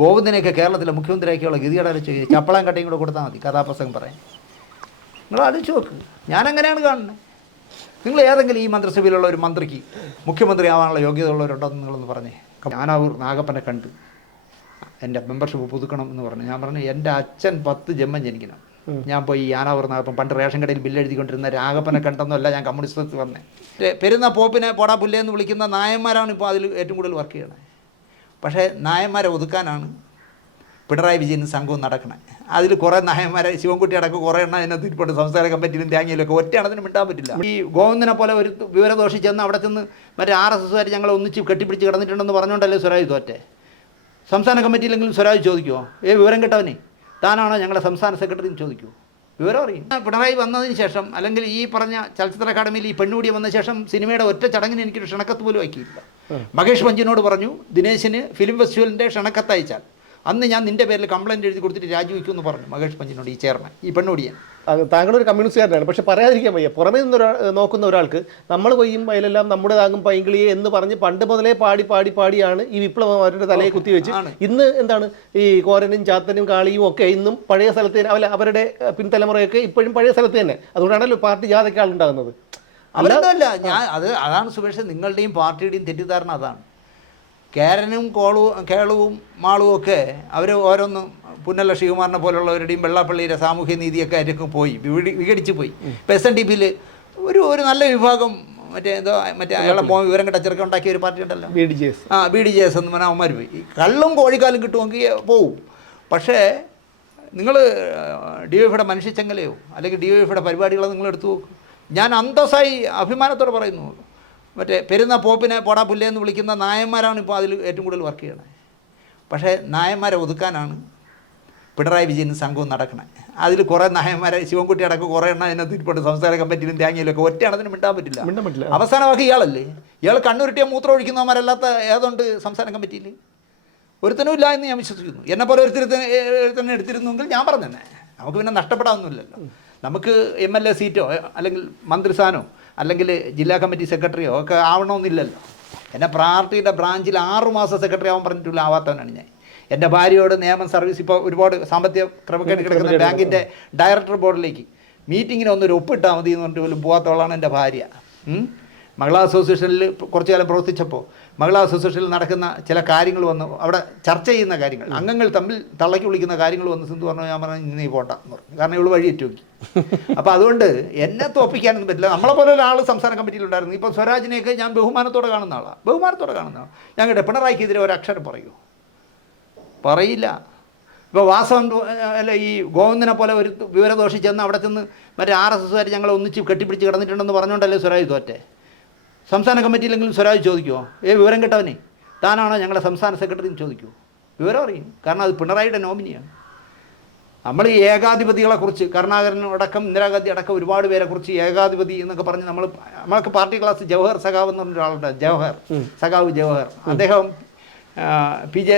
ഗോവിന്ദനെയൊക്കെ കേരളത്തിലെ മുഖ്യമന്ത്രിയാക്കിയുള്ള ഗതികേടാലോചിച്ച് ചപ്പളാൻ കട്ടയും കൂടെ കൊടുത്താൽ മതി കഥാപ്രസംഗം പറയാൻ. നിങ്ങൾ ആലോചിച്ച് നോക്ക്. ഞാനങ്ങനെയാണ് കാണുന്നത്. നിങ്ങൾ ഏതെങ്കിലും ഈ മന്ത്രിസഭയിലുള്ള ഒരു മന്ത്രിക്ക് മുഖ്യമന്ത്രി ആവാനുള്ള യോഗ്യത ഉള്ളവരുണ്ടോ എന്ന് നിങ്ങളൊന്ന് പറഞ്ഞേ. ഞാനവർ നാഗപ്പനെ കണ്ട് എൻ്റെ മെമ്പർഷിപ്പ് പുതുക്കണം എന്ന് പറഞ്ഞു. ഞാൻ പറഞ്ഞു എൻ്റെ അച്ഛൻ 10 ജന്മം ജനിക്കണം. ഞാൻ പോയി യാനാവൂർ നാഗപ്പൻ പണ്ട് റേഷൻ കടയിൽ ബില്ല് എഴുതിക്കൊണ്ടിരുന്ന രാഘപ്പനെ കണ്ടെന്നല്ല ഞാൻ കമ്മ്യൂണിസ്റ്റ് വന്നേ. പെരുന്ന പോപ്പിനെ പോടാ പുല്ലേ എന്ന് വിളിക്കുന്ന നായന്മാരാണ് ഇപ്പോൾ അതിൽ ഏറ്റവും കൂടുതൽ വർക്ക് ചെയ്യണത്. പക്ഷേ നായന്മാരെ ഒതുക്കാനാണ് പിണറായി വിജയനും സംഘവും നടക്കണത്. അതിൽ കുറേ നായന്മാരെ ശിവൻകുട്ടി അടക്കം കുറേ എണ്ണം അതിനകത്ത് ഇരിപ്പുണ്ട്. സംസ്ഥാന കമ്മിറ്റിയിലും തേങ്ങയിലൊക്കെ ഒറ്റ എണ്ണത്തിന് മിണ്ടാൻ പറ്റില്ല. ഈ ഗോവിന്ദനെ പോലെ ഒരു വിവരദോഷി ചെന്ന് അവിടെ ചെന്ന് മറ്റേ RSSകാർ ഞങ്ങളെ ഒന്നിച്ച് കെട്ടിപ്പിടിച്ച് കിടന്നിട്ടുണ്ടെന്ന് പറഞ്ഞുകൊണ്ടല്ലേ സ്വരാജ് തോറ്റെ. സംസ്ഥാന കമ്മിറ്റിയിലെങ്കിലും സ്വരാജ് ചോദിക്കുമോ വിവരം കിട്ടവനെ താനാണോ ഞങ്ങളുടെ സംസ്ഥാന സെക്രട്ടറി എന്ന് ചോദിക്കുമോ? വിവരം അറിയും. പിണറായി വന്നതിന് ശേഷം അല്ലെങ്കിൽ ഈ പറഞ്ഞ ചലച്ചിത്ര അക്കാദമിയിൽ ഈ പെണ്ണുകൂടി വന്ന ശേഷം സിനിമയുടെ ഒറ്റ ചടങ്ങിന് എനിക്കൊരു ക്ഷണക്കത്ത് പോലും ആക്കിയില്ല. മഹേഷ് പഞ്ചിനോട് പറഞ്ഞു ദിനേശിന് ഫിലിം ഫെസ്റ്റിവലിൻ്റെ ക്ഷണക്കത്ത് അയച്ചാൽ അന്ന് ഞാൻ നിൻ്റെ പേരിൽ കംപ്ലയിൻറ്റ് എഴുതി കൊടുത്തിട്ട് രാജിവെക്കുമെന്ന് പറഞ്ഞു മഹേഷ് പഞ്ചിനോട്, ഈ ചെയർമാൻ, ഈ പെണ്ണുകൂടിയൻ. താങ്കളൊരു കമ്മ്യൂണിസ്റ്റുകാരനാണ്, പക്ഷെ പറയാതിരിക്കാൻ വയ്യ. പുറമേ നിന്ന് നോക്കുന്ന ഒരാൾക്ക് നമ്മൾ കൊയ്യും വയലെല്ലാം നമ്മുടേതാകും പൈങ്കിളിയെ എന്ന് പറഞ്ഞ് പണ്ട് മുതലേ പാടിയാണ് ഈ വിപ്ലവം അവരുടെ തലയെ കുത്തിവെച്ച് ഇന്ന് എന്താണ് ഈ കോരനും ചാത്തനും കാളിയും ഒക്കെ ഇന്നും പഴയ സ്ഥലത്ത് തന്നെ അവരുടെ പിൻതലമുറയൊക്കെ ഇപ്പോഴും പഴയ സ്ഥലത്ത് തന്നെ. അതുകൊണ്ടാണല്ലോ പാർട്ടി ജാഥയ്ക്ക് ആളുണ്ടാകുന്നത്. അല്ല അതാണ് സുരേഷ്, നിങ്ങളുടെയും പാർട്ടിയുടെയും തെറ്റിദ്ധാരണ അതാണ്. കേരനും കേളവും മാളുവും ഒക്കെ അവർ ഓരോന്നും പുന്നല്ല ശിവകുമാറിനെ പോലുള്ളവരുടെയും വെള്ളാപ്പള്ളിയുടെ സാമൂഹ്യ നീതിയൊക്കെ ആയിട്ടൊക്കെ പോയി വിഘടിച്ച് പോയി. ഇപ്പോൾ SNDP ഒരു നല്ല വിഭാഗം മറ്റേ അയാളെ വിവരം കിട്ട ചെറുക്കം ഉണ്ടാക്കിയ ഒരു പാർട്ടി ഉണ്ടല്ലോ, BDJS എന്ന് പറഞ്ഞാൽ അവന്മാർ പോയി. ഈ കള്ളും കോഴിക്കാലും കിട്ടുമെങ്കിൽ പോവും. പക്ഷേ നിങ്ങൾ DYFയുടെ മനുഷ്യച്ചെങ്കലയോ അല്ലെങ്കിൽ DYFയുടെ പരിപാടികളോ നിങ്ങൾ എടുത്തു നോക്കും. ഞാൻ അന്തസ്സായി അഭിമാനത്തോടെ പറയുന്നു, മറ്റേ പെരുന്ന പോപ്പിനെ പോടാ പുല്ലേ എന്ന് വിളിക്കുന്ന നായന്മാരാണ് ഇപ്പോൾ അതിൽ ഏറ്റവും കൂടുതൽ വർക്ക് ചെയ്യണത്. പക്ഷേ നായന്മാരെ ഒതുക്കാനാണ് പിണറായി വിജയനും സംഘവും നടക്കണത്. അതിൽ കുറേ നായന്മാരെ ശിവൻകുട്ടി അടക്കം കുറേ എണ്ണം അതിനകത്ത് ഇരിപ്പുണ്ട്. സംസ്ഥാന കമ്മിറ്റിയിലും തേങ്ങയിലൊക്കെ ഒറ്റ എണ്ണത്തിന് മിണ്ടാൻ പറ്റില്ല. അവസാനമാക്കി ഇയാളല്ലേ, ഇയാൾ കണ്ണുരുട്ടിയ മൂത്രം ഒഴിക്കുന്നവന്മാരല്ലാത്ത ഏതുണ്ട് സംസ്ഥാന കമ്മിറ്റിയിൽ? ഒരുത്തനും ഇല്ല എന്ന് ഞാൻ വിശ്വസിക്കുന്നു. എന്നെപ്പോലെ ഒരുത്തന്നെ എടുത്തിരുന്നെങ്കിൽ ഞാൻ പറഞ്ഞു തന്നെ, നമുക്ക് പിന്നെ നഷ്ടപ്പെടാമെന്നില്ലല്ലോ. നമുക്ക് MLA സീറ്റോ അല്ലെങ്കിൽ മന്ത്രിസ്ഥാനോ അല്ലെങ്കിൽ ജില്ലാ കമ്മിറ്റി സെക്രട്ടറിയോ ഒക്കെ ആവണമെന്നില്ലല്ലോ. എന്നെ പാർട്ടിയുടെ ബ്രാഞ്ചിൽ 6 മാസം സെക്രട്ടറി ആവാൻ പറഞ്ഞിട്ടില്ല, ആവാത്തവനാണ് ഞാൻ. എൻ്റെ ഭാര്യയോട് നിയമം സർവീസ് ഇപ്പോൾ ഒരുപാട് സാമ്പത്തിക ക്രമക്കേട് കിടക്കുന്ന ബാങ്കിൻ്റെ ഡയറക്ടർ ബോർഡിലേക്ക് മീറ്റിങ്ങിന് ഒന്നൊരു ഒപ്പിട്ടാൽ മതി എന്ന് പറഞ്ഞിട്ട് പോലും പോകാത്തവളാണ് എൻ്റെ ഭാര്യ. മഹിളാ അസോസിയേഷനിൽ കുറച്ചു കാലം പ്രവർത്തിച്ചപ്പോൾ മഹിളാ അസോസിയേഷനിൽ നടക്കുന്ന ചില കാര്യങ്ങൾ വന്ന് അവിടെ ചർച്ച ചെയ്യുന്ന കാര്യങ്ങൾ, അംഗങ്ങൾ തമ്മിൽ തള്ളക്കി വിളിക്കുന്ന കാര്യങ്ങൾ വന്ന് സിന്ധു പറഞ്ഞു, ഞാൻ പറഞ്ഞു നീ പോണ്ട എന്ന് പറഞ്ഞു. കാരണം ഇവള് വഴി ഏറ്റുനോക്കി. അപ്പോൾ അതുകൊണ്ട് എന്നെ തോപ്പിക്കാനൊന്നും പറ്റില്ല. നമ്മളെ പോലെ ഒരാൾ സംസ്ഥാന കമ്മിറ്റിയിലുണ്ടായിരുന്നു. ഇപ്പോൾ സ്വരാജിനെയൊക്കെ ഞാൻ ബഹുമാനത്തോടെ കാണുന്ന ആളാണ്. ഞാൻ കേട്ടെ പിണറായിക്കെതിരെ ഒരക്ഷരം പറയൂ? പറയില്ല. ഇപ്പോൾ വാസവൻ അല്ല ഈ ഗോവിന്ദനെ പോലെ ഒരു വിവരദോഷി ചെന്ന് അവിടെ ചെന്ന് മറ്റേ RSSകാർ ഞങ്ങളെ ഒന്നിച്ച് കെട്ടിപ്പിടിച്ച് കിടന്നിട്ടുണ്ടെന്ന് പറഞ്ഞുകൊണ്ടല്ലേ സ്വരാജ് തോറ്റെ. സംസ്ഥാന കമ്മിറ്റിയിലെങ്കിലും സ്വരാജ് ചോദിക്കുമോ വിവരം കിട്ടവനെ താനാണോ ഞങ്ങളുടെ സംസ്ഥാന സെക്രട്ടറി എന്ന് ചോദിക്കുമോ? വിവരം അറിയും. കാരണം അത് പിണറായിയുടെ നോമിനിയാണ്. നമ്മൾ ഈ ഏകാധിപതികളെക്കുറിച്ച് കരുണാകരനടക്കം ഇന്ദിരാഗാന്ധി അടക്കം ഒരുപാട് പേരെക്കുറിച്ച് ഏകാധിപതി എന്നൊക്കെ പറഞ്ഞ് നമ്മൾക്ക് പാർട്ടി ക്ലാസ് ജവഹർ സഖാവ് എന്ന് പറഞ്ഞൊരാളുണ്ട്, ജവഹർ. അദ്ദേഹം PJ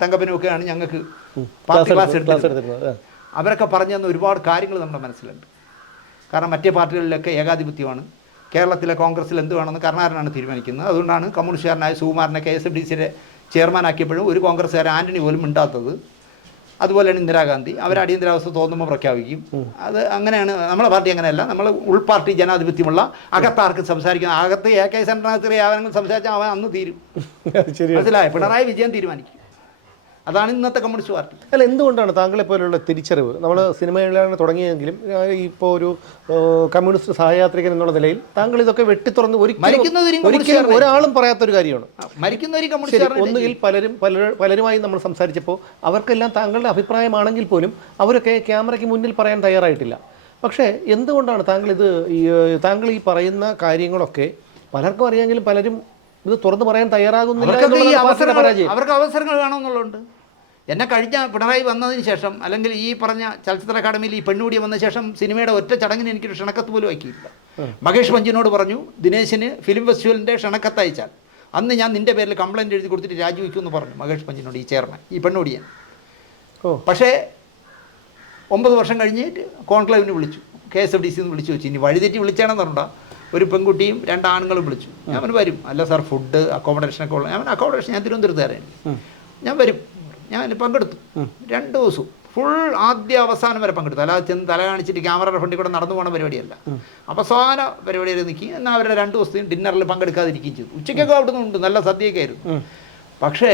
തങ്കപ്പനുമൊക്കെയാണ് ഞങ്ങൾക്ക് പാർട്ടി ക്ലാസ് എടുത്തിരുന്നത്. അവരൊക്കെ പറഞ്ഞു തന്ന ഒരുപാട് കാര്യങ്ങൾ നമ്മുടെ മനസ്സിലുണ്ട്. കാരണം മറ്റേ പാർട്ടികളിലൊക്കെ ഏകാധിപത്യമാണ്. കേരളത്തിലെ കോൺഗ്രസ്സിൽ എന്ത് വേണമെന്ന് കരുണാകരനാണ് തീരുമാനിക്കുന്നത്. അതുകൊണ്ടാണ് കമ്മ്യൂണിസ്റ്റുകാരനായ സുകുമാരനെ KSFDCയുടെ ചെയർമാനാക്കിയപ്പോഴും ഒരു കോൺഗ്രസ്സുകാരൻ ആൻ്റണി പോലും മിണ്ടാത്തത്. അതുപോലെയാണ് ഇന്ദിരാഗാന്ധി. അവർ അടിയന്തരാവസ്ഥ തോന്നുമ്പോൾ പ്രഖ്യാപിക്കും. അത് അങ്ങനെയാണ് നമ്മളെ പാർട്ടി. അങ്ങനെയല്ല, നമ്മൾ ഉൾപാർട്ടി ജനാധിപത്യമുള്ള അകത്താർക്ക് സംസാരിക്കുന്ന അകത്ത് AK സെൻറ്ററിനകത്ത് ആവനങ്ങൾ സംസാരിച്ചാൽ അവൻ അന്ന് തീരും. മനസ്സിലായ? പിണറായി വിജയൻ തീരുമാനിക്കും. അതാണ് ഇന്നത്തെ കമ്മ്യൂണിസ്റ്റ് പാർട്ടി. അല്ല, എന്തുകൊണ്ടാണ് താങ്കളെ പോലുള്ള തിരിച്ചറിവ്? നമ്മൾ സിനിമയിലാണ് തുടങ്ങിയെങ്കിലും ഇപ്പോൾ ഒരു കമ്മ്യൂണിസ്റ്റ് സഹയാത്രികൻ എന്നുള്ള നിലയിൽ താങ്കൾ ഇതൊക്കെ വെട്ടിത്തുറന്ന് ഒരിക്കലും ഒരാളും പറയാത്തൊരു കാര്യമാണ്. ഒന്നുകിൽ പലരുമായി നമ്മൾ സംസാരിച്ചപ്പോൾ അവർക്കെല്ലാം താങ്കളുടെ അഭിപ്രായമാണെങ്കിൽ പോലും അവരൊക്കെ ക്യാമറയ്ക്ക് മുന്നിൽ പറയാൻ തയ്യാറായിട്ടില്ല. പക്ഷേ എന്തുകൊണ്ടാണ് താങ്കൾ ഈ പറയുന്ന കാര്യങ്ങളൊക്കെ പലർക്കും അറിയാമെങ്കിലും പലരും ഇത് തുറന്നു പറയാൻ തയ്യാറാകുന്നില്ല? അവർക്ക് അവസരങ്ങൾ വേണമെന്നുള്ളതുകൊണ്ട്. എന്നെ കഴിഞ്ഞ പിണറായി വന്നതിന് ശേഷം അല്ലെങ്കിൽ ഈ പറഞ്ഞ ചലച്ചിത്ര അക്കാദമിയിൽ ഈ പെണ്ണുകൂടി വന്ന ശേഷം സിനിമയുടെ ഒറ്റ ചടങ്ങിന് എനിക്കൊരു ക്ഷണക്കത്ത് പോലും ആക്കിയില്ല. മഹേഷ് പഞ്ചിനോട് പറഞ്ഞു ദിനേശിന് ഫിലിം ഫെസ്റ്റിവലിൻ്റെ ക്ഷണക്കത്ത് അയച്ചാൽ അന്ന് ഞാൻ നിൻ്റെ പേരിൽ കംപ്ലയിൻറ്റ് എഴുതി കൊടുത്തിട്ട് രാജിവെക്കുമെന്ന് പറഞ്ഞു മഹേഷ് പഞ്ചിനോട്, ഈ ചെയർമാൻ, ഈ പെണ്ണുകൂടിയൻ. പക്ഷേ 9 വർഷം കഴിഞ്ഞിട്ട് കോൺക്ലേവിന് വിളിച്ചു, KSFDC വിളിച്ചു വെച്ചു. ഇനി വഴിതെറ്റി വിളിച്ചാണെന്ന് പറഞ്ഞാൽ ഒരു പെൺകുട്ടിയും 2 ആണുങ്ങളും വിളിച്ചു. ഞാൻ വരും. അല്ല സാർ ഫുഡ് അക്കോമഡേഷനൊക്കെ ഉള്ള. ഞാൻ അക്കോമഡേഷൻ ഞാൻ തിരുവനന്തപുരത്തുകാരാണ്, ഞാൻ വരും. ഞാൻ പങ്കെടുത്തു 2 ദിവസവും ഫുൾ ആദ്യ അവസാനം വരെ പങ്കെടുത്തു. അല്ലാതെ ചെന്ന് തല കാണിച്ചിട്ട് ക്യാമറയുടെ ഫ്രണ്ടിൽ കൂടെ നടന്നു പോകുന്ന പരിപാടിയല്ല. അവസാന പരിപാടിയിൽ നിൽക്കി എന്നാൽ അവരുടെ 2 ദിവസത്തെയും ഡിന്നറിൽ പങ്കെടുക്കാതിരിക്കുകയും ചെയ്തു. ഉച്ചയ്ക്കൊക്കെ അവിടെ നിന്നുണ്ട്, നല്ല സദ്യയൊക്കെ ആയിരുന്നു. പക്ഷേ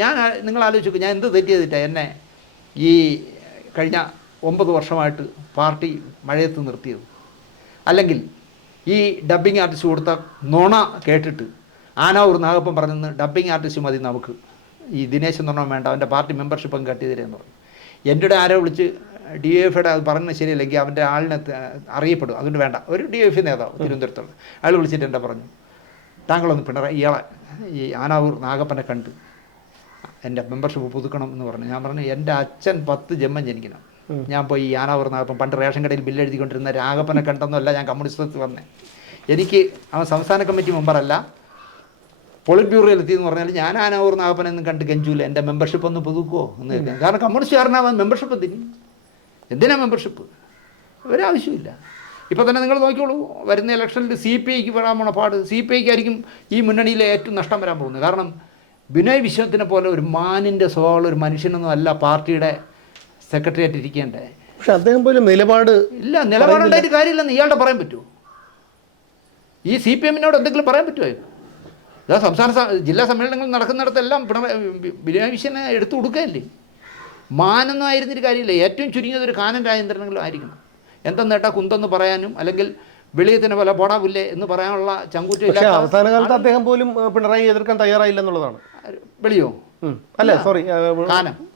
ഞാൻ നിങ്ങൾ ആലോചിച്ചു, ഞാൻ എന്ത് തെറ്റ് ചെയ്തിട്ടാണ് എന്നെ ഈ കഴിഞ്ഞ 9 വർഷമായിട്ട് പാർട്ടി മഴയത്ത് നിർത്തിയത്? അല്ലെങ്കിൽ ഈ ഡബ്ബിങ് ആർട്ടിസ്റ്റ് കൊടുത്ത നുണ കേട്ടിട്ട് ആനാവൂർ നാഗപ്പൻ പറഞ്ഞെന്ന് ഡബ്ബിങ് ആർട്ടിസ്റ്റ് മതി നമുക്ക്, ഈ ദിനേശ് എന്ന് പറഞ്ഞാൽ വേണ്ട, അവൻ്റെ പാർട്ടി മെമ്പർഷിപ്പും കട്ട് ചെയ്തിരെന്ന് പറഞ്ഞു. എൻ്റെ ആരോ വിളിച്ച് DFIയുടെ അത് പറഞ്ഞത് ശരിയല്ലെങ്കിൽ അവൻ്റെ ആളിനെ അറിയപ്പെടും, അതുകൊണ്ട് വേണ്ട. ഒരു DFI നേതാവ് തിരുവനന്തപുരത്തുള്ള അയാൾ വിളിച്ചിട്ട് എൻ്റെ പറഞ്ഞു, താങ്കളൊന്ന് പിണറായി ഇയാളെ ഈ ആനാവൂർ നാഗപ്പനെ കണ്ട് എൻ്റെ മെമ്പർഷിപ്പ് പുതുക്കണം എന്ന് പറഞ്ഞു. ഞാൻ പറഞ്ഞു, എൻ്റെ അച്ഛൻ 10 ജന്മം ജനിക്കണം, ഞാൻ പോയി ഈ ആനാവൂർ നാഗപ്പൻ പണ്ട് റേഷൻ കടയിൽ ബില്ല് എഴുതിക്കൊണ്ടിരുന്ന രാഘപ്പനെ കണ്ടെന്നല്ല ഞാൻ കമ്മ്യൂണിസ്റ്റത്തിൽ വന്നേ. എനിക്ക് അവൻ സംസ്ഥാന കമ്മിറ്റി മെമ്പറല്ല, പോളിറ്റ് ബ്യൂറോയിൽ എത്തിയെന്ന് പറഞ്ഞാൽ ഞാൻ ആനാവൂർ നാഗപ്പനെന്നും കണ്ട് കെഞ്ചൂല, എൻ്റെ മെമ്പർഷിപ്പ് ഒന്ന് പുതുക്കുമോ എന്ന് കരുതാൻ. കാരണം കമ്മ്യൂണിസ്റ്റുകാരനാവാൻ മെമ്പർഷിപ്പ് എന്തിനാ മെമ്പർഷിപ്പ്? ഒരാവശ്യമില്ല. ഇപ്പോൾ തന്നെ നിങ്ങൾ നോക്കിക്കോളൂ, വരുന്ന ഇലക്ഷനിൽ CPIക്ക് വരാൻ പോണ പാട്. CPIക്ക് ആയിരിക്കും ഈ മുന്നണിയിലെ ഏറ്റവും നഷ്ടം വരാൻ പോകുന്നത്. കാരണം ബിനോയ് വിശ്വത്തിനെ പോലെ ഒരു മാനിൻ്റെ സ്വഭാവമുള്ള ഒരു മനുഷ്യനൊന്നും അല്ല പാർട്ടിയുടെ സെക്രട്ടറിയായിട്ട് ഇരിക്കേണ്ടേ. പക്ഷെ അദ്ദേഹം പോലും നിലപാട് ഇല്ല, നിലപാടുണ്ടായിട്ട് കാര്യമില്ലെന്ന് ഇയാളുടെ പറയാൻ പറ്റുമോ? ഈ CPMനോട് എന്തെങ്കിലും പറയാൻ പറ്റുമോ? ഇതാ ജില്ലാ സമ്മേളനങ്ങൾ നടക്കുന്നിടത്തെല്ലാം ബിനോയ് വിശ്വനെ എടുത്തു കൊടുക്കുകയല്ലേ. മാനൊന്നും ആയിരുന്നൊരു കാര്യമില്ല. ഏറ്റവും ചുരുങ്ങിയത് ഒരു കാനൻ രാജേന്ദ്രനെങ്കിലും ആയിരിക്കണം. എന്തെന്നേട്ടാ കുന്തെന്ന് പറയാനും അല്ലെങ്കിൽ വെളിയത്തിനെ പോലെ പോടാവില്ലേ എന്ന് പറയാനുള്ള ചങ്കൂറ്റമില്ല. അവസാന കാലത്ത് അദ്ദേഹം പോലും പിണറായി എതിർക്കാൻ തയ്യാറായില്ല എന്നുള്ളതാണ്. വെളിയോ അല്ല സോറി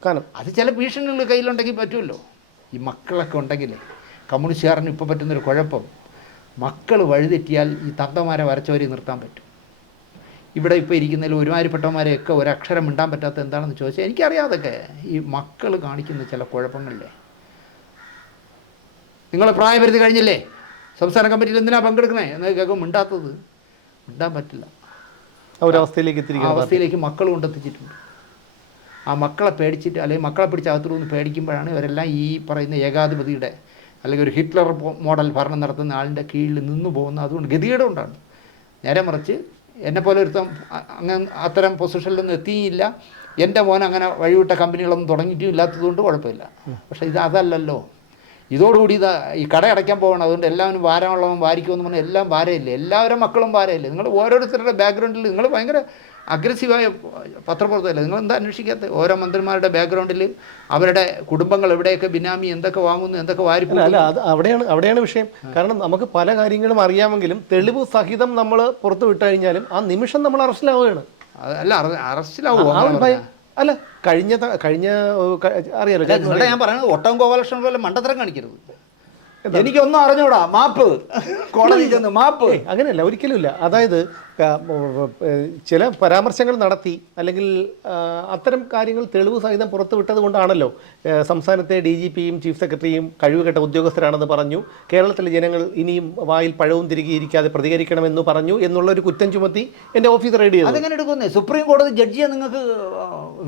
കാനം അത് ചില ഭീഷണികൾ കയ്യിലുണ്ടെങ്കിൽ പറ്റുമല്ലോ. ഈ മക്കളൊക്കെ ഉണ്ടെങ്കിൽ കമ്മ്യൂണിസ്റ്റുകാരന് ഇപ്പോൾ പറ്റുന്നൊരു കുഴപ്പം, മക്കൾ വഴിതെറ്റിയാൽ ഈ തത്തമാരെ വരച്ചവരെ നിർത്താൻ പറ്റും. ഇവിടെ ഇപ്പോൾ ഇരിക്കുന്നതിൽ ഒരുമാതിരിപ്പെട്ടവന്മാരെയൊക്കെ ഒരക്ഷരം മിണ്ടാൻ പറ്റാത്ത എന്താണെന്ന് ചോദിച്ചാൽ എനിക്കറിയാതൊക്കെ ഈ മക്കൾ കാണിക്കുന്ന ചില കുഴപ്പങ്ങളില്ലേ. നിങ്ങൾ പ്രായപരിധി കഴിഞ്ഞില്ലേ, സംസ്ഥാന കമ്മിറ്റിയിൽ എന്തിനാണ് പങ്കെടുക്കണേ എന്ന് കേൾക്കും മിണ്ടാത്തത്. മിണ്ടാൻ പറ്റില്ല. അവസ്ഥയിലേക്ക് മക്കൾ കൊണ്ടെത്തിച്ചിട്ടുണ്ട്. ആ മക്കളെ പേടിച്ചിട്ട് അല്ലെങ്കിൽ മക്കളെ പിടിച്ച് അകത്തുനിന്ന് പേടിക്കുമ്പോഴാണ് ഇവരെല്ലാം ഈ പറയുന്ന ഏകാധിപതിയുടെ അല്ലെങ്കിൽ ഒരു ഹിറ്റ്ലർ മോഡൽ ഭരണം നടത്തുന്ന ആളിൻ്റെ കീഴിൽ നിന്നു പോകുന്നത്. അതുകൊണ്ട് ഗതികേട് കൊണ്ടാണ്. നേരെ മറിച്ച് എന്നെപ്പോലെ ഒരുത്തം അങ്ങനെ അത്തരം പൊസിഷനിലൊന്നും എത്തിയില്ല, എൻ്റെ മോൻ അങ്ങനെ വഴിവിട്ട കമ്പനികളൊന്നും തുടങ്ങിയിട്ടും ഇല്ലാത്തതുകൊണ്ട് കുഴപ്പമില്ല. പക്ഷേ അതല്ലല്ലോ. ഇതോടുകൂടി ഈ കട അടയ്ക്കാൻ പോകണം, അതുകൊണ്ട് എല്ലാവരും ഭാരമുള്ളവൻ വാരിക്കുമെന്ന് പറഞ്ഞാൽ എല്ലാം ഭാരമില്ലേ, എല്ലാവരും മക്കളും ഭാരമില്ലേ. നിങ്ങൾ ഓരോരുത്തരുടെ ബാക്ക്ഗ്രൗണ്ടിൽ നിങ്ങൾ ഭയങ്കര അഗ്രസീവായ പത്രപ്രവർത്തകരല്ലേ, നിങ്ങൾ എന്താ അന്വേഷിക്കാത്ത? ഓരോ മന്ത്രിമാരുടെ ബാക്ക്ഗ്രൗണ്ടിൽ അവരുടെ കുടുംബങ്ങൾ എവിടെയൊക്കെ ബിനാമി എന്തൊക്കെ വാങ്ങുന്നു, എന്തൊക്കെ വാരിപ്പോ. അല്ല, അവിടെയാണ് വിഷയം. കാരണം നമുക്ക് പല കാര്യങ്ങളും അറിയാമെങ്കിലും തെളിവ് സഹിതം നമ്മൾ പുറത്തു വിട്ടു കഴിഞ്ഞാലും ആ നിമിഷം നമ്മൾ അറസ്റ്റിലാവുകയാണ്. അല്ല, അറസ്റ്റിലാവുക അല്ല, കഴിഞ്ഞ അറിയാലോ. ഞാൻ പറയുന്നത് ഒട്ടം ഗോപാലകൃഷ്ണൻ പോലെ മണ്ടത്തരം കാണിക്കരുത്. എനിക്കൊന്നും അറിഞ്ഞൂടാ, മാപ്പ്, കോടതി ചെന്ന് മാപ്പ്. അങ്ങനെയല്ല, ഒരിക്കലുമില്ല. അതായത് ചില പരാമർശങ്ങൾ നടത്തി അല്ലെങ്കിൽ അത്തരം കാര്യങ്ങൾ തെളിവ് സഹിതം പുറത്തുവിട്ടത് കൊണ്ടാണല്ലോ സംസ്ഥാനത്തെ DGPയും ചീഫ് സെക്രട്ടറിയും കഴിവുകെട്ട ഉദ്യോഗസ്ഥരാണെന്ന് പറഞ്ഞു, കേരളത്തിലെ ജനങ്ങൾ ഇനിയും വായിൽ പഴവും തിരികെ ഇരിക്കാതെ പ്രതികരിക്കണമെന്ന് പറഞ്ഞു എന്നുള്ളൊരു കുറ്റം ചുമത്തി എൻ്റെ ഓഫീസ് റെയ്ഡ് ചെയ്തു. അതെങ്ങനെ എടുക്കുന്നേ? സുപ്രീം കോടതി ജഡ്ജിയെ നിങ്ങൾക്ക്,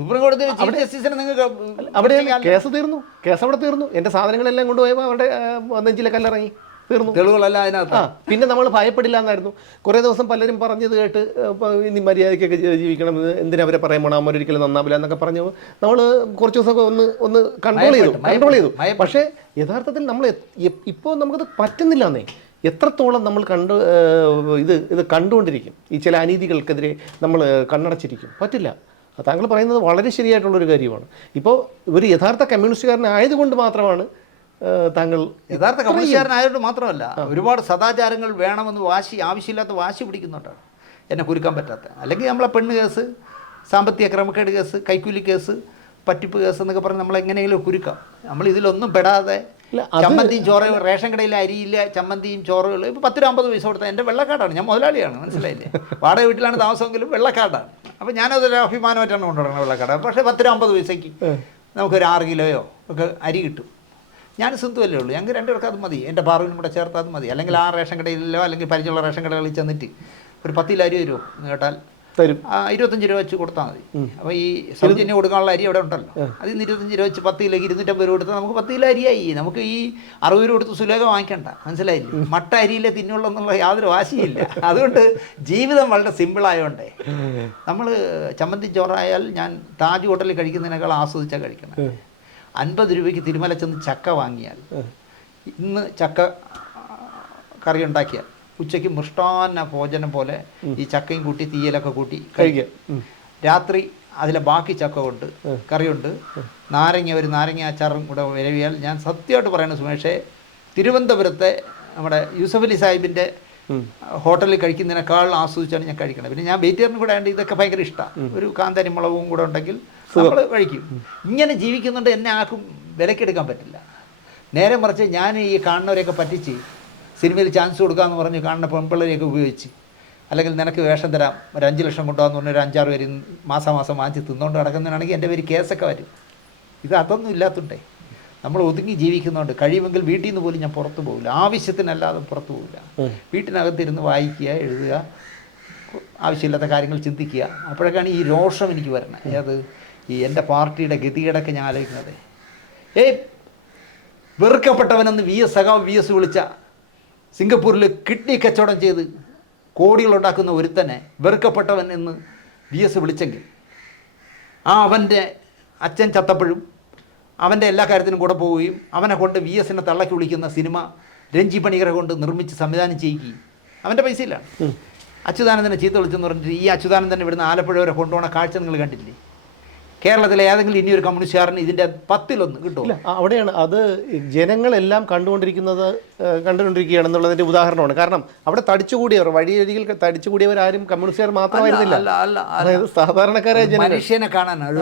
സുപ്രീം കോടതി ജസ്റ്റിസിനെ നിങ്ങൾക്ക് അവിടെ കേസ് തീർന്നു, കേസ് അവിടെ തീർന്നു. എൻ്റെ സാധനങ്ങളെല്ലാം കൊണ്ടുപോയപ്പോൾ അവരുടെ നെഞ്ചിലെ കല്ലിറങ്ങി, തീർന്നു. തെളിവുകളല്ല അതിനകത്ത്. പിന്നെ നമ്മൾ ഭയപ്പെടില്ല എന്നായിരുന്നു. കുറേ ദിവസം പലരും പറഞ്ഞത് കേട്ട് ഇനി മര്യാദയ്ക്കൊക്കെ ജീവിക്കണം, എന്തിനവരെ പറയാൻ പോണം, അവരൊരിക്കലും നന്നാവില്ല എന്നൊക്കെ പറഞ്ഞു നമ്മൾ കുറച്ച് ദിവസമൊക്കെ ഒന്ന് കൺട്രോൾ ചെയ്തു. പക്ഷേ യഥാർത്ഥത്തിൽ നമ്മൾ ഇപ്പോൾ നമുക്കത് പറ്റുന്നില്ല എന്നേ. എത്രത്തോളം നമ്മൾ ഇത് കണ്ടുകൊണ്ടിരിക്കും, ഈ ചില അനീതികൾക്കെതിരെ നമ്മൾ കണ്ണടച്ചിരിക്കും? പറ്റില്ല. താങ്കൾ പറയുന്നത് വളരെ ശരിയായിട്ടുള്ളൊരു കാര്യമാണ്. ഇപ്പോൾ ഒരു യഥാർത്ഥ കമ്മ്യൂണിസ്റ്റുകാരനായതുകൊണ്ട് മാത്രമാണ് താങ്കൾ യഥാർത്ഥ കമ്മ്യൂണിസ്റ്റുകാരനായതുകൊണ്ട് മാത്രമല്ല, ഒരുപാട് സദാചാരങ്ങൾ വേണമെന്ന് ആവശ്യമില്ലാത്ത വാശി പിടിക്കുന്നുണ്ടാണ് എന്നെ കുരുക്കാൻ പറ്റാത്ത. അല്ലെങ്കിൽ നമ്മളെ പെണ്ണ് കേസ്, സാമ്പത്തിക ക്രമക്കേട് കേസ്, കൈക്കൂലി കേസ്, പറ്റിപ്പ് കേസ് എന്നൊക്കെ പറഞ്ഞ് നമ്മളെങ്ങനെയെങ്കിലും കുരുക്കാം. നമ്മൾ ഇതിലൊന്നും പെടാതെ ചമ്മന്തിയും ചോറ്, റേഷൻ കടയിലെ അരിയില്ല ചമ്മന്തിയും ചോറുകൾ. ഇപ്പോൾ 10 രൂപ 50 പൈസ കൊടുത്താൽ എൻ്റെ വെള്ളക്കാർഡാണ്, ഞാൻ മുതലാളിയാണ്, മനസ്സിലായില്ലേ? വാടക വീട്ടിലാണ് താമസമെങ്കിലും വെള്ളക്കാർഡാണ്. അപ്പോൾ ഞാനതൊരു അഭിമാനമായിട്ടാണ് കൊണ്ടുവരുന്നത് വെള്ളക്കാർഡ്. പക്ഷേ 10 രൂപ 50 പൈസയ്ക്ക് നമുക്കൊരു 6 കിലോയോ ഒക്കെ അരി കിട്ടും. ഞാൻ സിന്ധുവല്ലേ ഉള്ളൂ, ഞങ്ങൾക്ക് 2 പേർക്ക് അത് മതി, എൻ്റെ പാർവിനും കൂടെ ചേർത്താൽ മതി. അല്ലെങ്കിൽ ആ റേഷൻ കടയിലോ അല്ലെങ്കിൽ പരിചയമുള്ള റേഷൻ കടകളിൽ ചെന്നിട്ട് ഒരു 10 കിലോ അരി വരുമോ എന്ന് കേട്ടാൽ തരും. 25 രൂപ വെച്ച് കൊടുത്താൽ മതി. അപ്പോൾ ഈ സൗജന്യം കൊടുക്കാനുള്ള അരി അവിടെ ഉണ്ടല്ലോ, അതിൽ നിന്ന് 25 രൂപ വെച്ച് 10 കിലോയ്ക്ക് 250 രൂപ കൊടുത്താൽ നമുക്ക് 10 കിലോ അരിയായി. നമുക്ക് ഈ 60 രൂപ കൊടുത്ത് സുലേഖ വാങ്ങിക്കണ്ട, മനസ്സിലായില്ലേ? മട്ട അരിയിലെ തിന്നുള്ളൂ എന്നുള്ള യാതൊരു വാശിയില്ല. അതുകൊണ്ട് ജീവിതം വളരെ സിമ്പിളായോണ്ടേ നമ്മൾ ചമ്മന്തി ചോറായാൽ ഞാൻ താജ് ഹോട്ടലിൽ കഴിക്കുന്നതിനേക്കാൾ ആസ്വദിച്ചാൽ കഴിക്കണം. 50 രൂപയ്ക്ക് തിരുമല ചെന്ന് ചക്ക വാങ്ങിയാൽ, ഇന്ന് ചക്ക കറി ഉണ്ടാക്കിയാൽ ഉച്ചയ്ക്ക് മൃഷ്ടാന്ന ഭോജനം പോലെ ഈ ചക്കയും കൂട്ടി തീയലൊക്കെ കൂട്ടി കഴിക്കുക. രാത്രി അതിലെ ബാക്കി ചക്ക കൊണ്ട് കറിയുണ്ട്, ഒരു നാരങ്ങ അച്ചാറും കൂടെ വരവിയാൽ, ഞാൻ സത്യമായിട്ട് പറയുന്നത് സുമേഷേ, തിരുവനന്തപുരത്തെ നമ്മുടെ യൂസഫ് അലി സാഹിബിൻ്റെ ഹോട്ടലിൽ കഴിക്കുന്നതിനേക്കാൾ ആസ്വദിച്ചാണ് ഞാൻ കഴിക്കണം. പിന്നെ ഞാൻ വെജിറ്റേറിയൻ കൂടെ ആയതുകൊണ്ട് ഇതൊക്കെ ഭയങ്കര ഇഷ്ടമാണ്. ഒരു കാന്താരി മുളകും കൂടെ ഉണ്ടെങ്കിൽ നമ്മൾ കഴിക്കും. ഇങ്ങനെ ജീവിക്കുന്നുണ്ട്, എന്നെ ആർക്കും വിലക്കെടുക്കാൻ പറ്റില്ല. നേരെ മറിച്ച് ഞാൻ ഈ കാണുന്നവരെയൊക്കെ പറ്റിച്ച് സിനിമയിൽ ചാൻസ് കൊടുക്കാമെന്ന് പറഞ്ഞ് കാണുന്ന പെൺപിള്ളേരെയൊക്കെ ഉപയോഗിച്ച്, അല്ലെങ്കിൽ നിനക്ക് വേഷം തരാം, ഒരു 5 ലക്ഷം കൊണ്ടുപോകാന്ന് പറഞ്ഞാൽ ഒരു 5-6 പേര് മാസം വാങ്ങിച്ച് തിന്നുകൊണ്ട് നടക്കുന്നതാണെങ്കിൽ എൻ്റെ പേര് കേസൊക്കെ വരും. ഇത് അതൊന്നും ഇല്ലാത്തതുകൊണ്ടേ നമ്മൾ ഒതുങ്ങി ജീവിക്കുന്നുണ്ട്. കഴിയുമെങ്കിൽ വീട്ടിൽ നിന്ന് പോലും ഞാൻ പുറത്തു പോകില്ല, ആവശ്യത്തിനല്ലാതെ പുറത്തു പോകില്ല. വീട്ടിനകത്തിരുന്ന് വായിക്കുക, എഴുതുക, ആവശ്യമില്ലാത്ത കാര്യങ്ങൾ ചിന്തിക്കുക. അപ്പോഴൊക്കെയാണ് ഈ രോഷം എനിക്ക് വരണം. ഏത് ഈ എൻ്റെ പാർട്ടിയുടെ ഗതികേടൊക്കെ ഞാൻ ആലോചിക്കുന്നത്. വെറുക്കപ്പെട്ടവനെന്ന് VS വിളിച്ച സിംഗപ്പൂരിൽ കിഡ്നി കച്ചവടം ചെയ്ത് കോടികളുണ്ടാക്കുന്ന ഒരുത്തനെ വെറുക്കപ്പെട്ടവൻ എന്ന് VS വിളിച്ചെങ്കിൽ, അവൻ്റെ അച്ഛൻ ചത്തപ്പോഴും അവൻ്റെ എല്ലാ കാര്യത്തിനും കൂടെ പോവുകയും അവനെ കൊണ്ട് VSനെ തള്ളക്കി വിളിക്കുന്ന സിനിമ രഞ്ജി പണിക്കരെ കൊണ്ട് നിർമ്മിച്ച് സംവിധാനം ചെയ്യിക്കുകയും അവൻ്റെ പൈസയിലാണ്. അച്യുതാനന്ദനെ ചീത്ത വിളിച്ചെന്ന് പറഞ്ഞിട്ട് ഈ അച്യുതാനന്ദനെ ഇവിടുന്ന് ആലപ്പുഴ വരെ കൊണ്ടുപോകുന്ന കാഴ്ച നിങ്ങൾ കണ്ടില്ലേ? കേരളത്തിലെ ഏതെങ്കിലും ഇനിയൊരു കമ്മ്യൂണിസ്റ്റുകാരന് ഇതിൻ്റെ 10-1 കിട്ടും. അവിടെയാണ് അത് ജനങ്ങളെല്ലാം കണ്ടുകൊണ്ടിരിക്കുകയാണെന്നുള്ളതിൻ്റെ ഉദാഹരണമാണ്. കാരണം അവിടെ തടിച്ചുകൂടിയവർ, വഴിയരികിൽ തടിച്ചുകൂടിയവരാരും കമ്മ്യൂണിസ്റ്റുകാർ മാത്രമായിരുന്നില്ല. അതായത് സാധാരണക്കാരായ മനുഷ്യനെ കാണാനാണ്,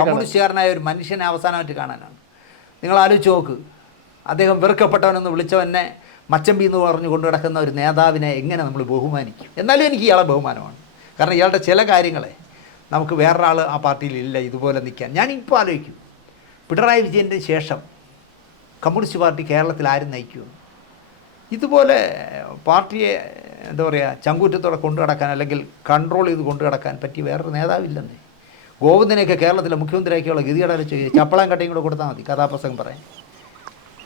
കമ്മ്യൂണിസ്റ്റുകാരനായ ഒരു മനുഷ്യനെ അവസാനമായിട്ട് കാണാനാണ്. നിങ്ങൾ ആലോചിച്ച് നോക്ക്, അദ്ദേഹം വെറുക്കപ്പെട്ടവനെന്ന് വിളിച്ചവനെ മച്ചമ്പി എന്ന് പറഞ്ഞു കൊണ്ടു കിടക്കുന്ന ഒരു നേതാവിനെ എങ്ങനെ നമ്മൾ ബഹുമാനിക്കും? എന്നാലും എനിക്ക് ഇയാളെ ബഹുമാനമാണ്. കാരണം ഇയാളുടെ ചില കാര്യങ്ങളെ നമുക്ക് വേറൊരാൾ ആ പാർട്ടിയിലില്ല ഇതുപോലെ നിൽക്കാൻ. ഞാനിപ്പോൾ ആലോചിക്കും, പിണറായി വിജയൻ്റെ ശേഷം കമ്മ്യൂണിസ്റ്റ് പാർട്ടി കേരളത്തിൽ ആരും നയിക്കുമെന്ന്. ഇതുപോലെ പാർട്ടിയെ എന്താ പറയുക, ചങ്കൂറ്റത്തോടെ കൊണ്ടു നടക്കാൻ അല്ലെങ്കിൽ കൺട്രോൾ ചെയ്ത് കൊണ്ടു നടക്കാൻ പറ്റിയ വേറൊരു നേതാവില്ലെന്നേ. ഗോവിന്ദനെയൊക്കെ കേരളത്തിലെ മുഖ്യമന്ത്രിയാക്കിയുള്ള ഗതികേടാലോചിച്ച് ചപ്പളാൻ കട്ടയും കൂടെ കൊടുത്താൽ മതി കഥാപ്രസംഗം പറയാൻ.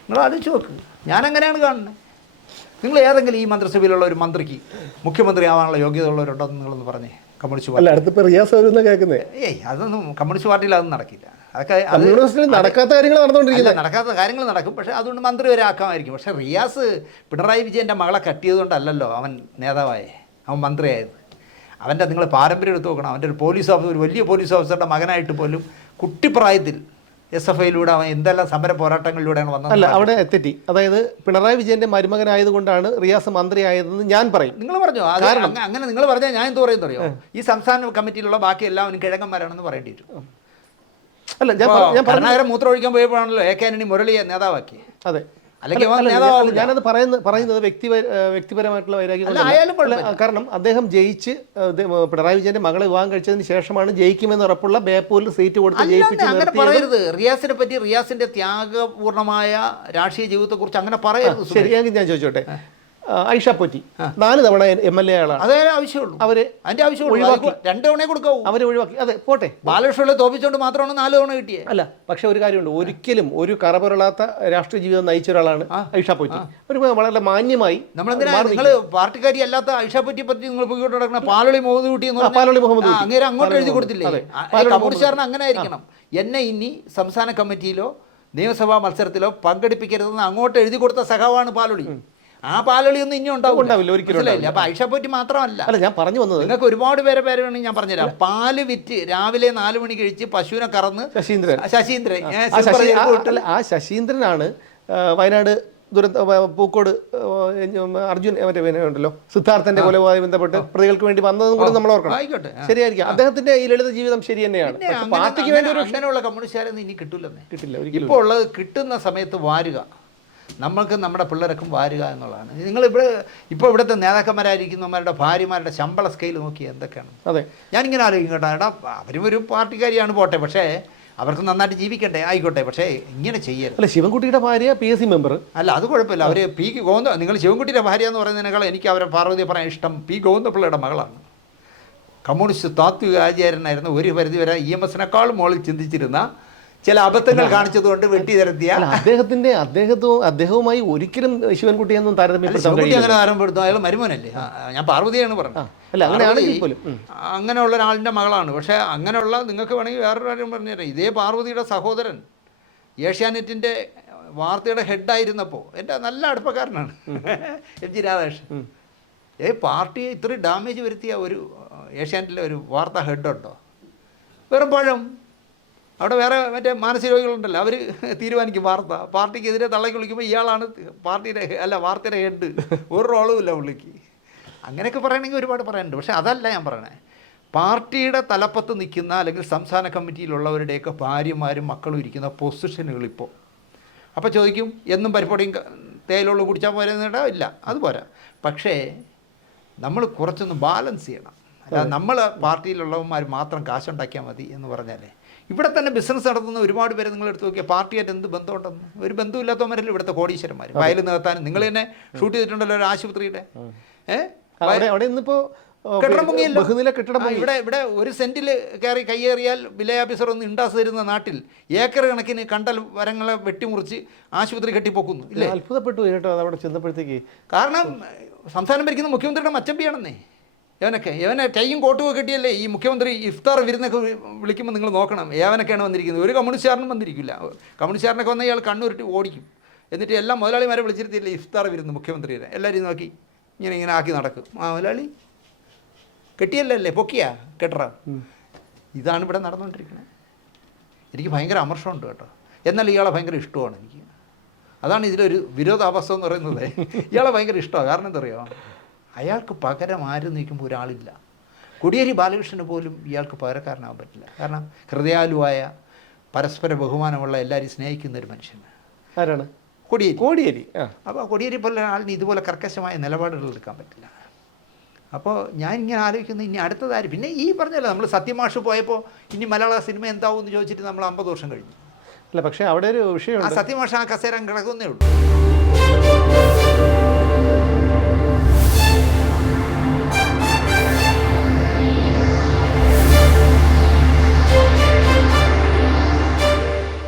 നിങ്ങൾ ആലോചിച്ച് നോക്ക്, ഞാനങ്ങനെയാണ് കാണുന്നത്. നിങ്ങൾ ഏതെങ്കിലും ഈ മന്ത്രിസഭയിലുള്ള ഒരു മന്ത്രിക്ക് മുഖ്യമന്ത്രി ആവാനുള്ള യോഗ്യത ഉള്ളവരുണ്ടോ എന്ന് നിങ്ങളൊന്ന് പറഞ്ഞേ. കമ്മ്യൂണിസ്റ്റ് പാർട്ടി അതൊന്നും കമ്മ്യൂണിസ്റ്റ് പാർട്ടിയിൽ അതൊന്നും നടക്കില്ല. അതൊക്കെ നടക്കാത്ത കാര്യങ്ങൾ നടന്നുകൊണ്ടിരിക്കുന്നത്. നടക്കാത്ത കാര്യങ്ങൾ നടക്കും, പക്ഷേ അതുകൊണ്ട് മന്ത്രി വരെ ആക്കാമായിരിക്കും. പക്ഷേ റിയാസ് പിണറായി വിജയൻ്റെ മകളെ കട്ടിയതുകൊണ്ടല്ലല്ലോ അവൻ നേതാവായേ, അവൻ മന്ത്രിയായത്. അവൻ്റെ നിങ്ങൾ പാരമ്പര്യം എടുത്ത് നോക്കണം. അവൻ്റെ ഒരു വലിയ പോലീസ് ഓഫീസറുടെ മകനായിട്ട് പോലും കുട്ടിപ്രായത്തിൽ SFIയിലൂടെ അവൻ എന്തെല്ലാം സമര പോരാട്ടങ്ങളിലൂടെയാണ് വന്നത്. അല്ല, അവിടെ തെറ്റി. അതായത് പിണറായി വിജയന്റെ മരുമകനായതുകൊണ്ടാണ് റിയാസ് മന്ത്രിയായതെന്ന് ഞാൻ പറയും. നിങ്ങൾ പറഞ്ഞോ? അങ്ങനെ നിങ്ങൾ പറഞ്ഞാൽ ഞാൻ എന്ത് പറയുന്നത് അറിയോ? ഈ സംസ്ഥാന കമ്മിറ്റിയിലുള്ള ബാക്കി എല്ലാവരും കിഴങ്ങന്മാരാണെന്ന് പറയേണ്ടി വരും. അല്ല, ഞാൻ ഭരണനഗരം മൂത്രം ഒഴിക്കാൻ പോയപ്പോഴാണല്ലോ AK ആന്റണി മുരളിയെ നേതാവാക്കി. അതെ, അല്ലെങ്കിൽ ഞാനത് പറയുന്നത് വ്യക്തിപരമായിട്ടുള്ള വൈരാഗ്യം. കാരണം അദ്ദേഹം ജയിച്ച് പിണറായി വിജയന്റെ മകളെ വിവാഹം കഴിച്ചതിന് ശേഷമാണ് ജയിക്കുമെന്ന് ഉറപ്പുള്ള ബേപ്പൂരിൽ സീറ്റ് കൊടുത്ത് ജയിപ്പിച്ചു. അങ്ങനെ പറയരുത്. റിയാസിനെ പറ്റി, റിയാസിന്റെ ത്യാഗപൂർണമായ രാഷ്ട്രീയ ജീവിതത്തെ കുറിച്ച് അങ്ങനെ പറയരുത്. ശരിയാണെങ്കിൽ ഞാൻ ചോദിച്ചോട്ടെ, ഐഷ പോറ്റി 4 തവണ MLA ആളാണ്. അതേ ആവശ്യമുള്ളൂ. അവര് അതിന്റെ ആവശ്യമുള്ളൂ. 2 തവണ കൊടുക്കാവൂ. അവരെ ഒഴിവാക്കി. അതെ, പോട്ടെ. ബാലകൃഷ്ണനെ തോപ്പിച്ചുകൊണ്ട് മാത്രമാണ് 4 തവണ കിട്ടിയത്. അല്ല, പക്ഷെ ഒരു കാര്യമുണ്ട്, ഒരിക്കലും ഒരു കറപുരളാത്ത രാഷ്ട്രീയ ജീവിതം നയിച്ച ഒരാളാണ് ഐഷ പോറ്റി. ഒരു വളരെ മാന്യമായി. നിങ്ങൾ പാർട്ടിക്കാരി അല്ലാത്ത ഐഷ പോറ്റിയെ പറ്റി നിങ്ങൾ പോയിക്കൊണ്ട് നടക്കുന്ന പാലൊളി മുഹമ്മദ് കുട്ടി അങ്ങനെ അങ്ങോട്ട് എഴുതി കൊടുത്തില്ലേ? കമ്മ്യൂണിസ്റ്റുകാരന് അങ്ങനെ ആയിരിക്കണം. എന്നെ ഇനി സംസ്ഥാന കമ്മിറ്റിയിലോ നിയമസഭാ മത്സരത്തിലോ പങ്കെടുപ്പിക്കരുതെന്ന് അങ്ങോട്ട് എഴുതി കൊടുത്ത സഖാവാണ് പാലൊളി. ആ പാലൊളിയൊന്നും ഇനി ഉണ്ടാവില്ല ഒരിക്കലും. അപ്പൊ ഐഷ പോറ്റി മാത്രമല്ല, ഞാൻ പറഞ്ഞു വന്നത്, നിങ്ങൾക്ക് ഒരുപാട് പേരെ വേണമെങ്കിൽ ഞാൻ പറഞ്ഞുതരാം. പാല് വിറ്റ് രാവിലെ 4 മണി കഴിച്ച് പശുവിനെ കറന്ന് ആ ശശീന്ദ്രനാണ് വയനാട് പൂക്കോട് അർജുൻ ഉണ്ടല്ലോ, സിദ്ധാർത്ഥന്റെ കൊലവുമായി ബന്ധപ്പെട്ട് പ്രതികൾക്ക് വേണ്ടി വന്നതും കൂടെ നമ്മൾ ഓർക്കണം. ആയിക്കോട്ടെ, ശരിയായിരിക്കും. അദ്ദേഹത്തിന്റെ ഈ ലളിത ജീവിതം ശരി തന്നെയാണ്. പാർട്ടിക്ക് വേണ്ടി ഒരു അങ്ങനെയുള്ള കമ്മ്യൂണിസ്റ്റുകാരൊന്നും ഇനി കിട്ടില്ല ഒരിക്കലും. ഇപ്പോൾ ഉള്ളത് കിട്ടുന്ന സമയത്ത് വാരുക, നമ്മൾക്ക് നമ്മുടെ പിള്ളേർക്കും വാരുക എന്നുള്ളതാണ്. ഇപ്പോൾ ഇവിടുത്തെ നേതാക്കന്മാരായിരിക്കുന്നവരുടെ ഭാര്യമാരുടെ ശമ്പള സ്കെയിൽ നോക്കി എന്തൊക്കെയാണ്. അതെ, ഞാനിങ്ങനെ ആലോചിക്കും കേട്ടോ, എടാ അവരും ഒരു പാർട്ടിക്കാരിയാണ് പോട്ടെ, പക്ഷേ അവർക്ക് നന്നായിട്ട് ജീവിക്കണ്ടേ, ആയിക്കോട്ടെ, പക്ഷേ ഇങ്ങനെ ചെയ്യരുത്. അല്ല, ശിവൻകുട്ടിയുടെ ഭാര്യ PSC മെമ്പർ അല്ല, അത് കുഴപ്പമില്ല. അവർ നിങ്ങൾ ശിവൻകുട്ടിയുടെ ഭാര്യ എന്ന് പറയുന്നതിനേക്കാൾ എനിക്ക് അവരെ പാർവതിയെ പറയാൻ ഇഷ്ടം P. ഗോവിന്ദപിള്ളയുടെ മകളാണ്. കമ്മ്യൂണിസ്റ്റ് താത്വിക ആചാര്യനായിരുന്ന ഒരു പരിധിവരെ EMSനേക്കാളും മുകളിൽ ചിന്തിച്ചിരുന്ന ചില അബദ്ധങ്ങൾ കാണിച്ചതുകൊണ്ട് വെട്ടിനിരത്തിയ അദ്ദേഹവുമായി ഒരിക്കലും ശിവൻകുട്ടിയൊന്നും താരതമ്യപ്പെടുത്താൻ ശിവൻകുട്ടി അങ്ങനെ താരതമ്യപ്പെടുത്തും. അയാൾ മരുമോനല്ലേ, ഞാൻ പാർവതിയാണ് പറഞ്ഞത്. അല്ല, അങ്ങനെയാണെങ്കിൽ പോലും അങ്ങനെയുള്ള ഒരാളിൻ്റെ മകളാണ്. പക്ഷേ അങ്ങനെയുള്ള നിങ്ങൾക്ക് വേണമെങ്കിൽ വേറൊരു കാര്യം പറഞ്ഞുതരാം. ഇതേ പാർവതിയുടെ സഹോദരൻ ഏഷ്യാനെറ്റിൻ്റെ വാർത്തയുടെ ഹെഡായിരുന്നപ്പോൾ എൻ്റെ നല്ല അടുപ്പക്കാരനാണ് MG രാധാകൃഷ്ണൻ. പാർട്ടിയെ ഇത്രയും ഡാമേജ് വരുത്തിയ ഒരു ഏഷ്യാനെറ്റിലെ ഒരു വാർത്താ ഹെഡുണ്ടോ? വെറും പഴം. അവിടെ വേറെ മറ്റേ മാനസിക രോഗികളുണ്ടല്ലോ, അവർ തീരുമാനിക്കും വാർത്ത. പാർട്ടിക്കെതിരെ തള്ളക്കി വിളിക്കുമ്പോൾ ഇയാളാണ് വാർത്തയുടെ ഹെഡ്. ഒരു റോളും ഇല്ല പുള്ളിക്ക്. അങ്ങനെയൊക്കെ പറയണമെങ്കിൽ ഒരുപാട് പറയാനുണ്ട്. പക്ഷേ അതല്ല ഞാൻ പറയണേ. പാർട്ടിയുടെ തലപ്പത്ത് നിൽക്കുന്ന അല്ലെങ്കിൽ സംസ്ഥാന കമ്മിറ്റിയിലുള്ളവരുടെയൊക്കെ ഭാര്യമാരും മക്കളും ഇരിക്കുന്ന പൊസിഷനുകൾ ഇപ്പോൾ. അപ്പോൾ ചോദിക്കും, എന്നും പരിപ്പൊടിയും തേയിലുള്ള കുടിച്ചാൽ പോരുന്നിട ഇല്ല, അത് പോരാ. പക്ഷേ നമ്മൾ കുറച്ചൊന്ന് ബാലൻസ് ചെയ്യണം. അല്ല നമ്മൾ പാർട്ടിയിലുള്ളവന്മാർ മാത്രം കാശുണ്ടാക്കിയാൽ മതി എന്ന് പറഞ്ഞാലേ. ഇവിടെ തന്നെ ബിസിനസ് നടത്തുന്ന ഒരുപാട് പേര് നിങ്ങൾ എടുത്ത് നോക്കിയാൽ പാർട്ടിയായിട്ട് എന്ത് ബന്ധമുണ്ടെന്ന്. ഒരു ബന്ധമില്ലാത്തവന്മാരല്ലേ ഇവിടുത്തെ കോടീശ്വരന്മാർ. വയൽ നികത്താനും നിങ്ങൾ തന്നെ ഷൂട്ട് ചെയ്തിട്ടുണ്ടല്ലോ ഒരു ആശുപത്രിയുടെ. ഇവിടെ ഒരു സെന്റിൽ കയറി കയ്യേറിയാൽ വില്ലേജ് ഓഫീസർ ഒന്ന് ഇണ്ടാസ് തരുന്ന നാട്ടിൽ ഏക്കർ കണക്കിന് കണ്ടൽ വരങ്ങളെ വെട്ടിമുറിച്ച് ആശുപത്രി കെട്ടിപ്പോക്കുന്നു. ഇല്ലേ? അത്ഭുതപ്പെട്ടു കേട്ടോ അവിടെ ചെന്നപ്പോഴത്തേക്ക്. കാരണം സംസ്ഥാനം ഭരിക്കുന്ന മുഖ്യമന്ത്രിയുടെ മച്ചമ്പിയാണെന്നേ യവനെ കൈയും കോട്ടും കെട്ടിയല്ലേ ഈ മുഖ്യമന്ത്രി ഇഫ്താർ വിരുന്നൊക്കെ വിളിക്കുമ്പോൾ നിങ്ങൾ നോക്കണം യവനൊക്കെയാണ് വന്നിരിക്കുന്നത്. ഒരു കമ്മ്യൂണിസ്റ്റുകാരനും വന്നിരിക്കില്ല. കമ്മ്യൂണിസ്റ്റുകാരനൊക്കെ വന്ന ഇയാൾ കണ്ണൂരിട്ട് ഓടിക്കും. എന്നിട്ട് എല്ലാ മുതലാളിമാരെ വിളിച്ചിരുത്തിയില്ലേ ഇഫ്താർ വിരുന്ന് മുഖ്യമന്ത്രിയുടെ. എല്ലാവരും നോക്കി ഇങ്ങനെ ആക്കി നടക്കും. മുതലാളി കെട്ടിയല്ലേ പൊക്കിയാ കെട്ടറ. ഇതാണ് ഇവിടെ നടന്നുകൊണ്ടിരിക്കുന്നത്. എനിക്ക് ഭയങ്കര അമർഷമുണ്ട് കേട്ടോ. എന്നാൽ ഇയാളെ ഭയങ്കര ഇഷ്ടമാണ് എനിക്ക്. അതാണ് ഇതിലൊരു വിരോധാഭാസം എന്ന് പറയുന്നത്. ഇയാളെ ഭയങ്കര ഇഷ്ടമാണ്. കാരണം എന്താ പറയുക, അയാൾക്ക് പകരം ആരും നിൽക്കുമ്പോൾ ഒരാളില്ല. കോടിയേരി ബാലകൃഷ്ണന് പോലും ഇയാൾക്ക് പകരക്കാരനാകാൻ പറ്റില്ല. കാരണം ഹൃദയാലുവായ പരസ്പര ബഹുമാനമുള്ള എല്ലാവരും സ്നേഹിക്കുന്ന ഒരു മനുഷ്യന്. ആരാണ്? കോടിയേരി. അപ്പോൾ കോടിയേരി പോലെ ആളിന് ഇതുപോലെ കർക്കശമായ നിലപാടുകൾ എടുക്കാൻ പറ്റില്ല. അപ്പോൾ ഞാൻ ഇങ്ങനെ ആലോചിക്കുന്നത് ഇനി അടുത്തതാര്. പിന്നെ ഈ പറഞ്ഞല്ലോ നമ്മൾ സത്യമാഷ് പോയപ്പോൾ ഇനി മലയാള സിനിമ എന്താവും എന്ന് ചോദിച്ചിട്ട് നമ്മൾ 50 വർഷം കഴിഞ്ഞു. അല്ല, പക്ഷേ അവിടെ ഒരു വിഷയം, ആ സത്യമാഷ് ആ കസേര കിടക്കുന്നേ ഉള്ളൂ.